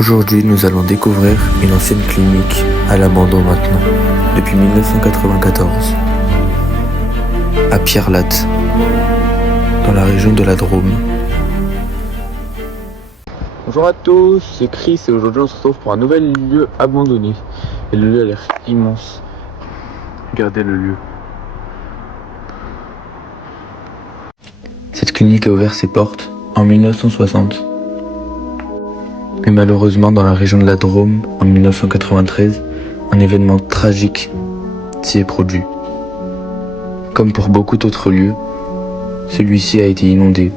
Aujourd'hui, nous allons découvrir une ancienne clinique à l'abandon maintenant, depuis 1994, à Pierrelatte, dans la région de la Drôme. Bonjour à tous, c'est Chris et aujourd'hui on se retrouve pour un nouvel lieu abandonné. Et le lieu a l'air immense. Regardez le lieu. Cette clinique a ouvert ses portes en 1960. Mais malheureusement, dans la région de la Drôme, en 1993, un événement tragique s'y est produit. Comme pour beaucoup d'autres lieux, celui-ci a été inondé,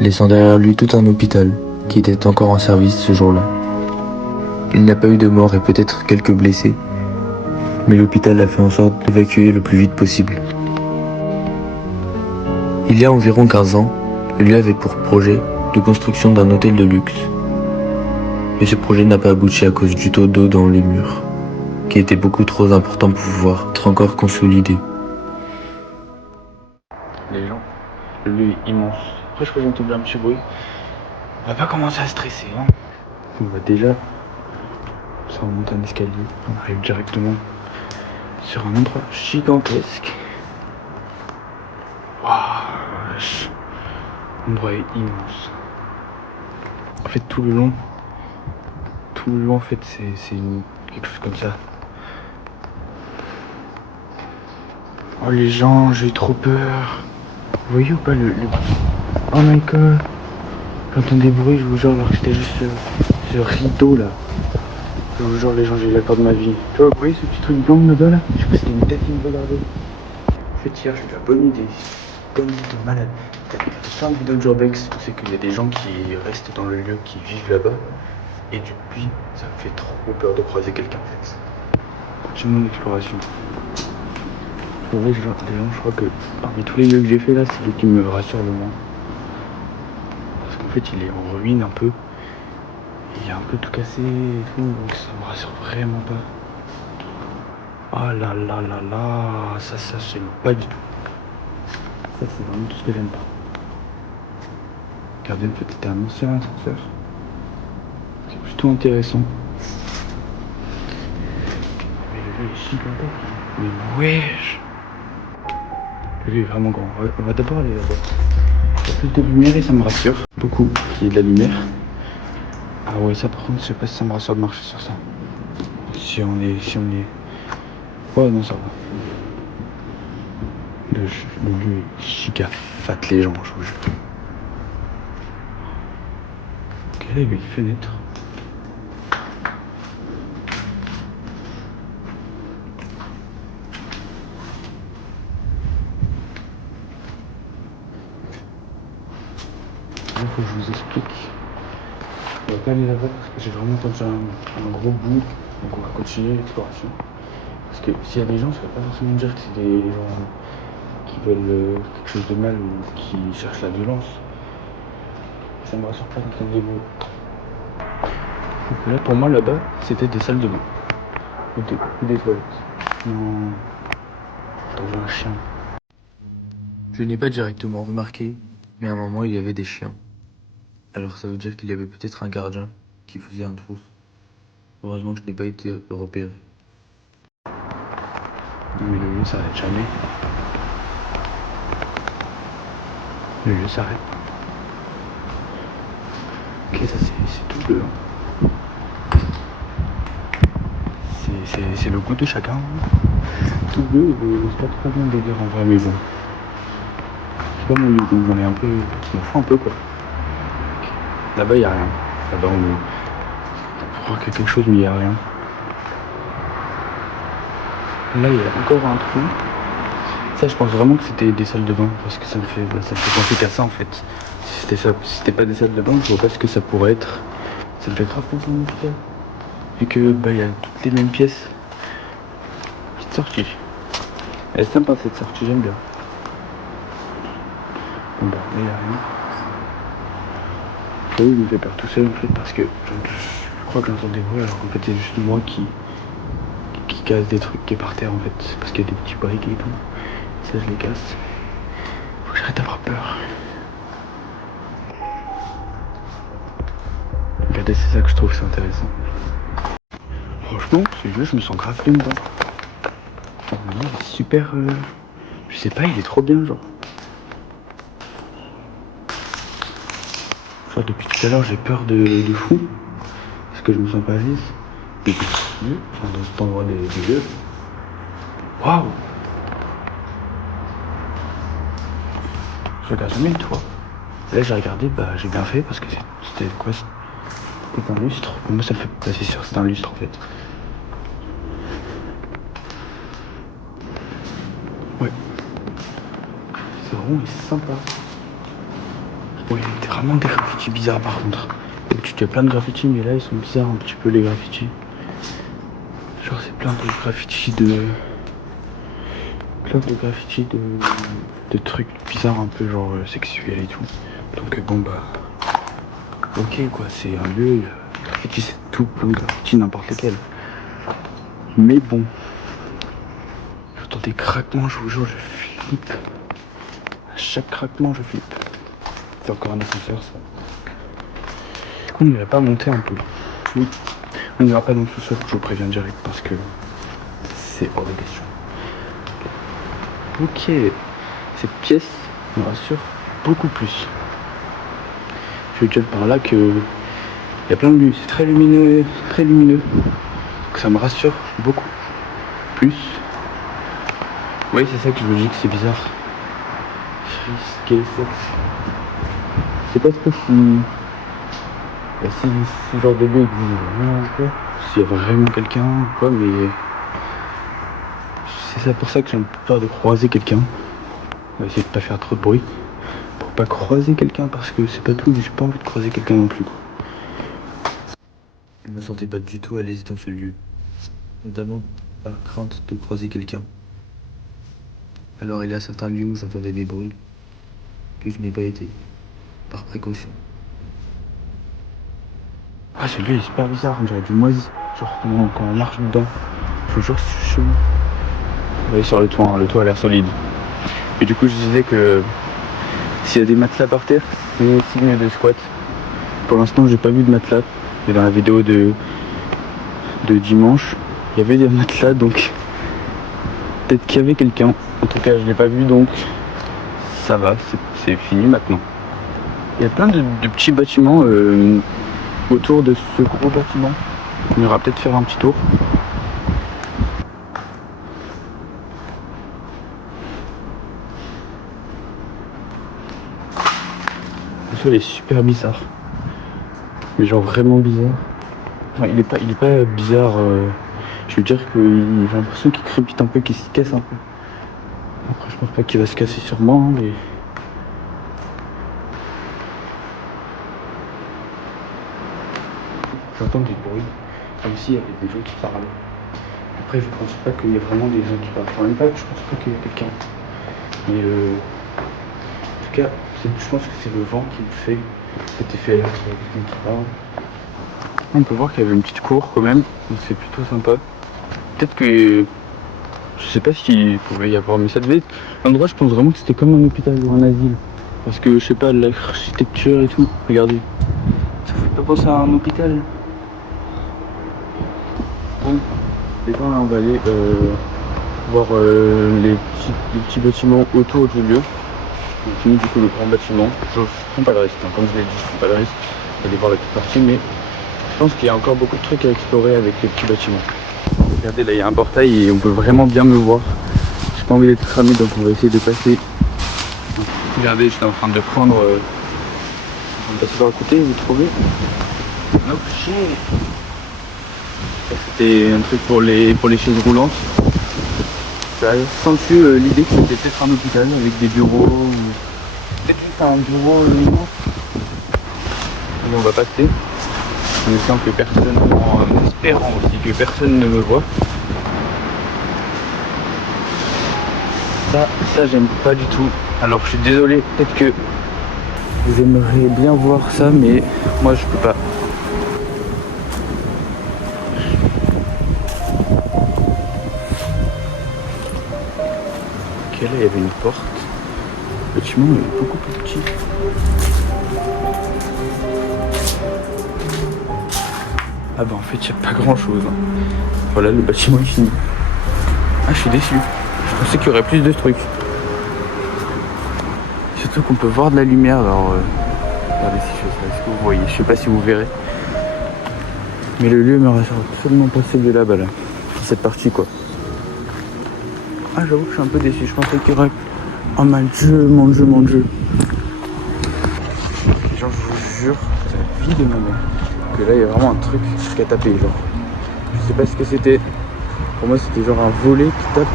laissant derrière lui tout un hôpital qui était encore en service ce jour-là. Il n'y a pas eu de mort et peut-être quelques blessés, mais l'hôpital a fait en sorte d'évacuer le plus vite possible. Il y a environ 15 ans, le lieu avait pour projet de construction d'un hôtel de luxe. Mais ce projet n'a pas abouti à cause du taux d'eau dans les murs, qui était beaucoup trop important pour pouvoir être encore consolidé. Les gens, le lieu est immense. Après je crois que j'entends bien un petit bruit. On va pas commencer à stresser, hein. On va déjà, ça remonte un escalier, on arrive directement sur un endroit gigantesque. Waouh, l'endroit est immense. En fait tout le long en fait c'est quelque chose comme ça. Oh les gens, j'ai trop peur. Vous voyez ou pas le... Oh my god. J'entends des bruits, je vous jure, alors que c'était juste ce rideau là. Je vous jure les gens, j'ai eu la peur de ma vie. Tu vois, vous voyez ce petit truc blanc là-bas là? Je crois que c'était une tête qui me regardait. En fait hier j'ai eu la bonne idée. Bonne idée de malade. T'as plein de vidéos de Jurbex, c'est qu'il y a des gens qui restent dans le lieu, qui vivent là-bas. Et depuis, ça me fait trop peur de croiser quelqu'un en fait. J'ai mon exploration. Pour vrai, les gens, je crois que parmi tous les lieux que j'ai fait là, c'est lui qui me rassure le moins. Parce qu'en fait, il est en ruine un peu. Il est un peu tout cassé et tout, donc ça me rassure vraiment pas. Oh là là là là, ça j'aime pas du tout. Ça c'est vraiment tout ce que j'aime pas. Regardez, peut-être c'était un ancien ascenseur. C'est plutôt intéressant. Mais le lieu est gigantesque. Mais wesh. Le lieu est vraiment grand. On va d'abord aller là-bas. Il y a plus de lumière et ça me rassure beaucoup qu'il y ait de la lumière. Ah ouais, ça par contre, je sais pas si ça me rassure de marcher sur ça. Si on est... Ouais, non, ça va. Le lieu est giga fat, les gens, je vous jure. Quelle est belle fenêtre. Là, faut que je vous explique. On va pas aller là-bas parce que j'ai vraiment entendu un gros bout. Donc on va continuer l'exploration. Parce que s'il y a des gens, ça veut pas forcément dire que c'est des gens qui veulent quelque chose de mal ou qui cherchent la violence. Ça me rassure pas d'entendre des mots. Là, pour moi, là-bas, c'était des salles de bain. Ou des toilettes. Non. Dans un chien. Je n'ai pas directement remarqué, mais à un moment il y avait des chiens. Alors ça veut dire qu'il y avait peut-être un gardien qui faisait un trou. Heureusement que je n'ai pas été repéré. Mais le lieu s'arrête jamais. Le lieu s'arrête. Ok, ça c'est tout bleu. Hein. C'est le goût de chacun. Tout bleu, c'est pas trop bien de dire en vrai, mais bon. C'est pas mon lieu, donc j'en ai un peu. Je m'en fous un peu quoi. Là-bas, y a rien. Là-bas, on croit qu'il y a quelque chose, mais y a rien. Là, il y a encore un trou. Ça, je pense vraiment que c'était des salles de bain, parce que ça me fait penser qu'à ça en fait. Si c'était pas des salles de bain, je vois pas ce que ça pourrait être. Ça me fait grave penser à un hôpital. Vu que il y a toutes les mêmes pièces. Petite sortie. Elle est sympa cette sortie, j'aime bien. Bon bah, là, y a rien. Oui, il me fait peur tout seul en fait, parce que je crois que j'entends des bruits, alors qu'en fait, c'est juste moi qui casse des trucs qui est par terre en fait, parce qu'il y a des petits briques et tout. Ça, je les casse. Faut que j'arrête d'avoir peur. Regardez, c'est ça que je trouve c'est intéressant. Franchement, ce jeu, je me sens grave bien dedans. Il est super... je sais pas, il est trop bien, genre. Enfin, depuis tout à l'heure, j'ai peur de fou. Parce que je me sens pas à l'aise. Depuis enfin, dans cet endroit des jeux. Waouh! Je regarde jamais le toit. Là, j'ai regardé, bah j'ai bien fait parce que c'était quoi? C'était un lustre. Moi, ça me fait... Bah, c'est sûr, c'est un lustre en fait. Ouais. C'est rond et c'est sympa. Oui, il y a vraiment des graffitis bizarres par contre. D'habitude, il y a plein de graffitis, mais là, ils sont bizarres un petit peu les graffitis. Genre, c'est plein de graffitis de... de trucs bizarres un peu genre sexuels et tout. Donc bon bah... Ok quoi, c'est un lieu, graffiti c'est tout, plein de graffitis, n'importe lesquels. Mais bon... J'entends des craquements, je vous jure, je flippe. À chaque craquement, je flippe. C'est encore un ascenseur ça. Du coup, on n'irait pas monter un peu. Oui. On n'ira pas dans le sous-sol, je vous préviens direct parce que c'est hors de question. Ok, cette pièce me rassure beaucoup plus. Je veux dire par là que il y a plein de lumière, c'est très lumineux, donc ça me rassure beaucoup plus. Oui, c'est ça que je me dis que c'est bizarre. Risqué sexe. Je sais pas trop si ce genre de lieu existe vraiment quoi. S'il y a vraiment quelqu'un ou quoi, mais c'est ça pour ça que j'ai un peu peur de croiser quelqu'un. On va essayer de pas faire trop de bruit pour pas croiser quelqu'un parce que c'est pas tout, j'ai pas envie de croiser quelqu'un non plus. Je me sentais pas du tout à l'aise dans ce lieu, notamment par crainte de croiser quelqu'un. Alors il y a certains lieux où j'entendais des bruits que je n'ai pas été, par précaution. Ah, ce lieu est super bizarre, on dirait du moisi. Genre quand on marche dedans, je vous jure c'est chelou. On va aller sur le toit, hein. Le toit a l'air solide. Et du coup je disais que s'il y a des matelas par terre, c'est signe de squat. Pour l'instant j'ai pas vu de matelas. Mais dans la vidéo de dimanche, il y avait des matelas donc peut-être qu'il y avait quelqu'un. En tout cas je l'ai pas vu donc ça va, c'est fini maintenant. Il y a plein de petits bâtiments autour de ce gros bâtiment. On ira peut-être faire un petit tour. Le sol est super bizarre. Mais genre vraiment bizarre. Enfin, il est pas bizarre. Je veux dire que j'ai l'impression qu'il crépite un peu, qu'il se casse un peu. Après, je pense pas qu'il va se casser sûrement, mais. J'entends des bruits, comme s'il y avait des gens qui parlaient. Après, je pense pas qu'il y ait vraiment des gens qui parlent. Enfin, même pas, je pense pas qu'il y ait quelqu'un. Mais en tout cas, je pense que c'est le vent qui me fait cet effet-là, qui parle. On peut voir qu'il y avait une petite cour quand même, donc c'est plutôt sympa. Peut-être que... Je sais pas s'il pouvait y avoir, mais ça devait être... L'endroit, je pense vraiment que c'était comme un hôpital ou un asile. Parce que, je sais pas, l'architecture et tout, regardez. Ça fait pas penser à un hôpital. Bon, et ben là, on va aller voir les petits bâtiments autour du lieu. On finit du coup le grand bâtiment. Je prends pas le risque, hein. Comme je l'ai dit, je prends pas le risque d'aller voir la petite partie, mais je pense qu'il y a encore beaucoup de trucs à explorer avec les petits bâtiments. Regardez, là il y a un portail et on peut vraiment bien me voir. J'ai pas envie d'être cramé donc on va essayer de passer. Regardez, j'étais en train de prendre... on va passer par le côté, vous trouvez? Oh shit. C'était un truc pour les chaises roulantes. J'ai senti l'idée que c'était peut-être un hôpital avec des bureaux ou... Peut-être juste un bureau immense. Et on va passer. En espérant que personne, en espérant aussi que personne ne me voit. Ça j'aime pas du tout. Alors je suis désolé, peut-être que vous aimeriez bien voir ça, mais moi je peux pas. Ok, là il y avait une porte. Le bâtiment est beaucoup plus petit. Ah bah en fait il n'y a pas grand chose. Hein. Voilà, le bâtiment est fini. Ah, je suis déçu. Je pensais qu'il y aurait plus de trucs. Surtout qu'on peut voir de la lumière. Alors, regardez si je fais ça. Est-ce que vous voyez? Je sais pas si vous verrez. Mais le lieu me rassure absolument pas celle de là-bas, là. Cette partie, quoi. Ah, j'avoue que je suis un peu déçu. Je pensais qu'il y aurait... Oh, mon Dieu. Les gens, je vous jure, c'est la vie de ma mère. Que là, il y a vraiment un truc qui a tapé, genre. Je sais pas ce que c'était. Pour moi, c'était genre un volet qui tape.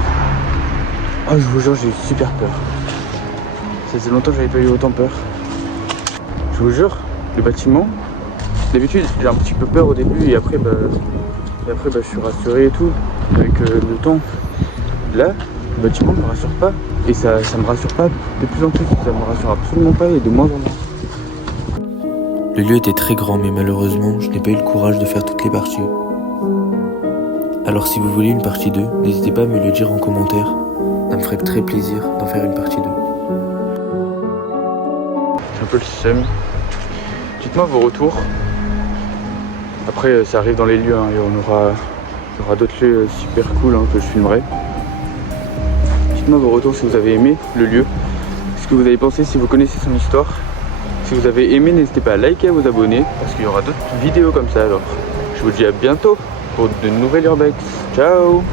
Oh, je vous jure, j'ai eu super peur. Ça faisait longtemps que j'avais pas eu autant peur. Je vous jure, le bâtiment, d'habitude, j'ai un petit peu peur au début et après, je suis rassuré et tout, avec le temps. Là, le bâtiment me rassure pas. Et ça me rassure pas de plus en plus. Ça me rassure absolument pas et de moins en moins. Le lieu était très grand, mais malheureusement, je n'ai pas eu le courage de faire toutes les parties. Alors si vous voulez une partie 2, n'hésitez pas à me le dire en commentaire. Ça me ferait très plaisir d'en faire une partie 2. J'ai un peu le seum. Dites-moi vos retours. Après, ça arrive dans les lieux, hein, et il y aura d'autres lieux super cool, hein, que je filmerai. Dites-moi vos retours si vous avez aimé le lieu. Ce que vous avez pensé, si vous connaissez son histoire. Si vous avez aimé, n'hésitez pas à liker et à vous abonner, parce qu'il y aura d'autres vidéos comme ça. Alors, je vous dis à bientôt pour de nouvelles Urbex. Ciao!